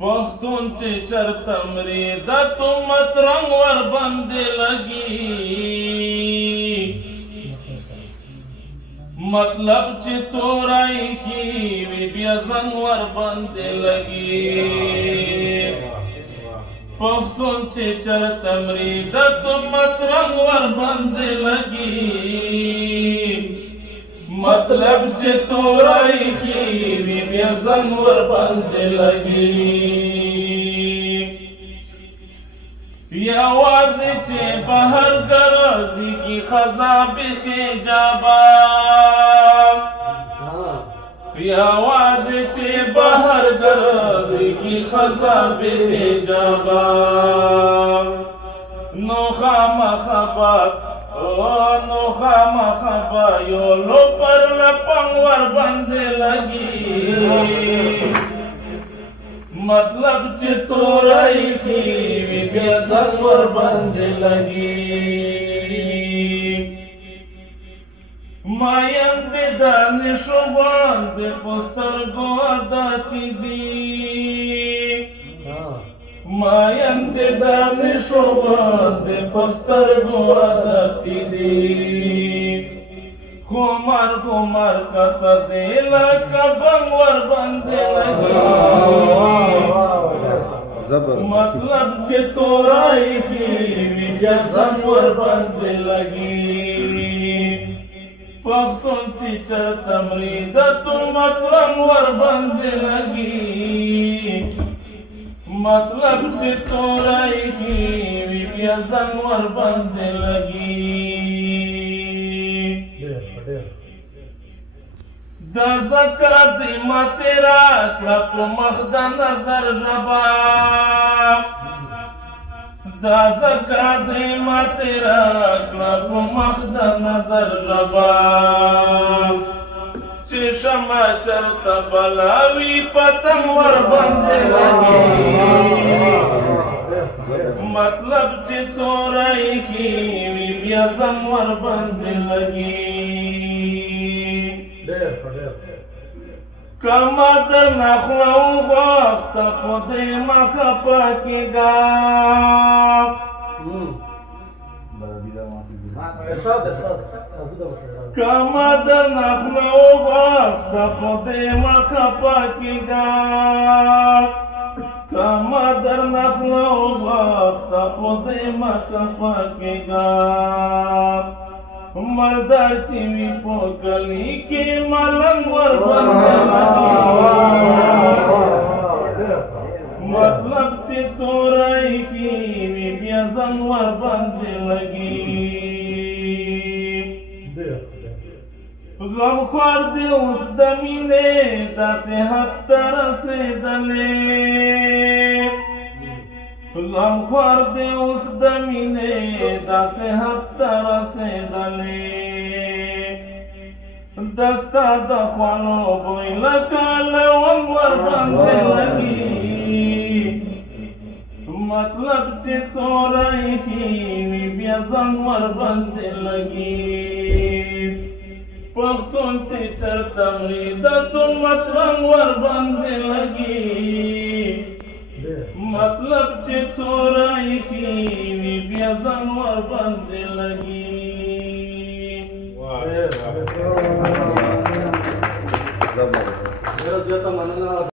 پښتون چې چرته مري د تمت رنګ ور باندې لګي مطلب چې تورای شي وی بیا زنګ ور باندې لګي پښتون چې چرته مري د تمت رنګ ور باندې لګي مطلب چې تورای شي وی بیا زنګ ور باندې لګي یوازې چې بهر ګرځي کی خزا بخې جابا یوازې چې بهر ګرځي کی خزا بخې جابا نو خامخا یو لو پر لپنګ ور باندې لګي مطلب چې تورای شي وی بیا زنګ ور باندې لګي مایم دې دانشو باندې پسترګو عادتې دي مایم دې دانشو باندې پسترګو عادتې دي خمار کته دې لکه بنګ ور باندې لګي مطلب چې تورای شي وی بیا زنګ ور باندې لګي پښتون چې چرته مري د تمت رنګ ور باندې لګي مطلب چې تورای شي وی بیا زنګ ور باندې لګي د زکات ماته راکړه په مخ د نظر ژبه د زکات ماته راکړه په مخ د نظر ژبه چې شمع چرته بلاوي پتنګ ور باندې لګي مطلب چې تورای شي وی بیا زنګ ور باندې لګي کما در نخلو وقت خودی مخفا کی گا کما در نخلو وقت خودی مخفا کی گا کما در نخلو وقت خودی مخفا کی گا مردار چې وي په کلي کې ملنګ ور باندې مطلب چې تورای شي وی بیا زنګ ور باندې لګي غمخوار دې اوس د مینې داسې حد ته رسېدلې غمخوار دې اوس د مینې داسې حد ته رسېدلې دستا د خوانو بوی لکه لونګ ور باندې لګي مطلب چې تورای شي وی بیا زنګ ور باندې لګي پښتون چې چرته مري د تمت رنګ ور باندې لګي مطلب چې تورای شي وی بیا زنګ ور باندې لګي